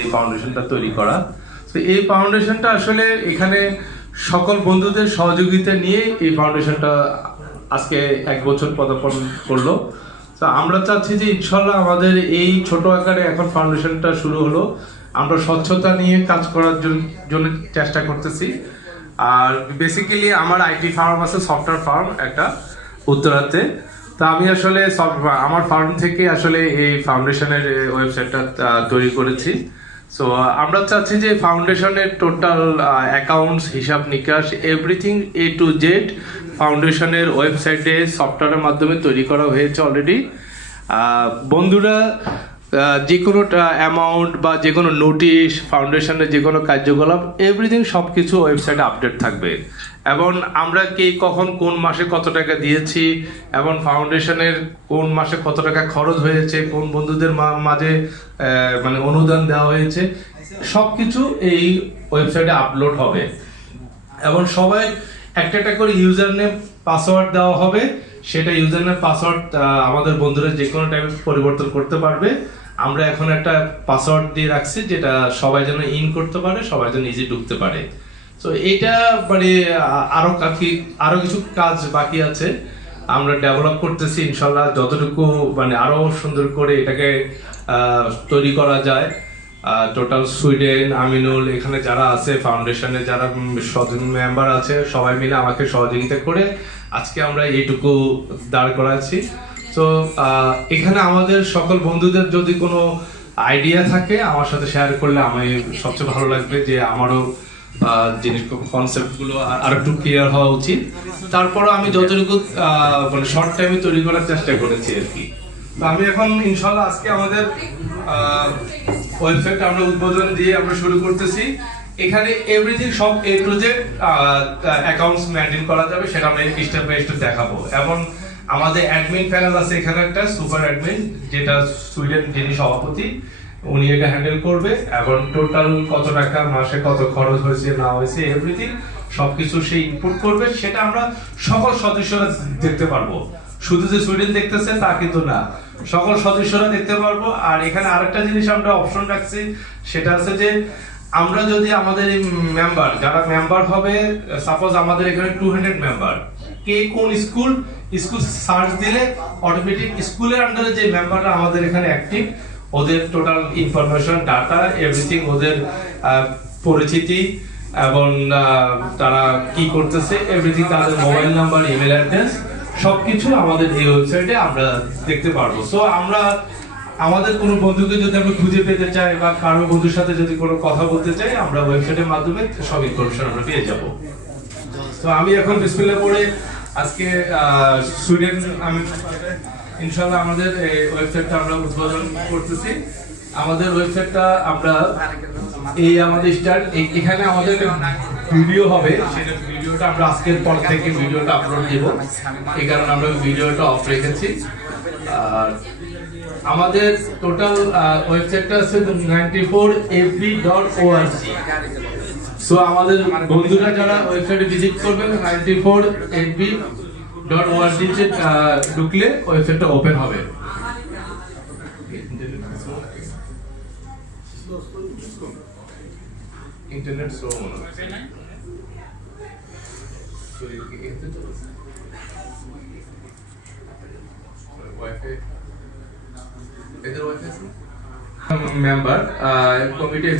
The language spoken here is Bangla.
এই ফাউন্ডেশনটা তৈরি করা। তো এই ফাউন্ডেশনটা আসলে এখানে সকল বন্ধুদের সহযোগিতা নিয়ে এই ফাউন্ডেশনটা আজকে 1 বছর পদার্পণ করলো। তো আমরা চাচ্ছি যে ইনশাল্লাহ আমাদের এই ছোট আকারে এখন ফাউন্ডেশনটা শুরু হলো, আমরা স্বচ্ছতা নিয়ে কাজ করার জন্য চেষ্টা করতেছি। আর বেসিক্যালি আমার আইটি ফার্ম আছে, সফটওয়্যার ফার্ম একটা উত্তরাতে। তো আমি আসলে আমার ফার্ম থেকে আসলে এই ফাউন্ডেশনের ওয়েবসাইটটা তৈরি করেছি। সো আমরা চাচ্ছি যে ফাউন্ডেশনের টোটাল অ্যাকাউন্টস, হিসাব নিকাশ, এভরিথিং A to Z ফাউন্ডেশনের ওয়েবসাইটে সফটওয়্যারের মাধ্যমে তৈরি করা হয়েছে অলরেডি। বন্ধুরা যে কোনো অ্যামাউন্ট বা যে কোনো নোটিশ, ফাউন্ডেশনের যে কোনো কার্যকলাপ, এভরিথিং সব কিছু ওয়েবসাইটে আপডেট থাকবে। এবং আমরা কে কখন কোন মাসে কত টাকা দিয়েছি, এবং ফাউন্ডেশনের কোন মাসে কত টাকা খরচ হয়েছে, কোন বন্ধুদের মাঝে মানে অনুদান দেওয়া হয়েছে, সব কিছু এই ওয়েবসাইটে আপলোড হবে। এবং সবাই একটা করে ইউজার নেম, পাসওয়ার্ড দেওয়া হবে। সেটা ইউজার নেম, পাসওয়ার্ড আমাদের বন্ধুরা যে কোনো টাইমে পরিবর্তন করতে পারবে। আমরা এখন একটা পাসওয়ার্ড দিয়ে রাখছি যেটা সবাই যেন ইন করতে পারে, সবাই যেন ইজি ঢুকতে পারে। তো এটা মানে আরো কিছু কাজ বাকি আছে, আমরা ডেভেলপ করতেছি ইনশাল্লাহ। যতটুকু মানে আরো সুন্দর করে এটাকে তৈরি করা যায়। টোটাল সুইডেন, আমিনুল, এখানে যারা আছে ফাউন্ডেশনে যারা মেম্বার আছে, সবাই মিলে আমাকে সহযোগিতা করে আজকে আমরা এইটুকু দাঁড় করাচ্ছি। তো এখানে আমাদের সকল বন্ধুদের যদি কোনো আইডিয়া থাকে আমার সাথে শেয়ার করলে আমি সবচেয়ে ভালো লাগবে, যে আমারও জিনিস কনসেপ্টগুলো আর একটু ক্লিয়ার হওয়া উচিত। তারপরও আমি যতটুকু মানে শর্ট টাইমে তৈরি করার চেষ্টা করেছি আর কি। তো আমি এখন ইনশাল্লাহ আজকে আমাদের ওয়েবসাইট আমরা উদ্বোধন দিয়ে আমরা শুরু করতেছি। এখানে এভরিথিং সব A to Z accounts maintain করা যাবে, সেটা আমরা স্টেপ বাই স্টেপ দেখাবো। এবং আমাদের অ্যাডমিন প্যানেল আছে এখানে একটা সুপার অ্যাডমিন, যেটা সুইডেন যিনি সভাপতি, উনি এটা হ্যান্ডেল করবে। এবং টোটাল কত টাকা মাসে কত খরচ হয়েছে না হয়েছে এভরিথিং সবকিছু সে ইনপুট করবে, সেটা আমরা সকল সদস্যরা দেখতে পারবো। শুধু যে সুইডেন দেখতেছে তা কিন্তু না, সকল সদস্যরা দেখতে পারবো। আর এখানে আরেকটা জিনিস আমরা অপশন রাখছি, সেটা আছে যে আমরা যদি আমাদের এই মেম্বার যারা মেম্বার হবে, সাপোজ আমাদের এখানে 200 মেম্বার, কে কোন স্কুল সার্চ দিলে অটোমেটিক স্কুলের আন্ডারে যে মেম্বাররা আমাদের এখানে অ্যাক্টিভ, ওদের টোটাল ইনফরমেশন, ডাটা, এভরিথিং, ওদের পরিচিতি এবং তারা কি করতেছে এভরিথিং, তাদের মোবাইল নাম্বার, ইমেল অ্যাড্রেস সবকিছু আমাদের এই ওয়েবসাইটে আমরা দেখতে পারবো। সো আমরা আমাদের কোনো বন্ধুকে যদি আমরা খুঁজে পেতে চাই বা কারো বন্ধুর সাথে যদি কোনো কথা বলতে চাই, আমরা ওয়েবসাইটের মাধ্যমে সব ইনফরমেশন আমরা পেয়ে যাব। তো আমি এখন বিসমিল্লাহ পড়ে আজকে সুইডেন আমি ইনশাআল্লাহ আমাদের ওয়েবসাইটটা আমরা উদ্বোধন করতেছি। আমাদের ওয়েবসাইটটা আমরা এই আমাদের এখানে আমাদের ভিডিও হবে, সেটা ভিডিওটা আমরা আজকের পর থেকে ভিডিওটা আপলোড দেব, এই কারণে আমরা ভিডিওটা অফ রেখেছি। আর আমাদের টোটাল ওয়েবসাইটটা আছে 94fb.org। সো আমাদের বন্ধুরা যারা ওয়েবসাইটে ভিজিট করবেন 94fb.org তে ঢুকলে ওয়েবসাইটটা ওপেন হবে। Internet slow member committee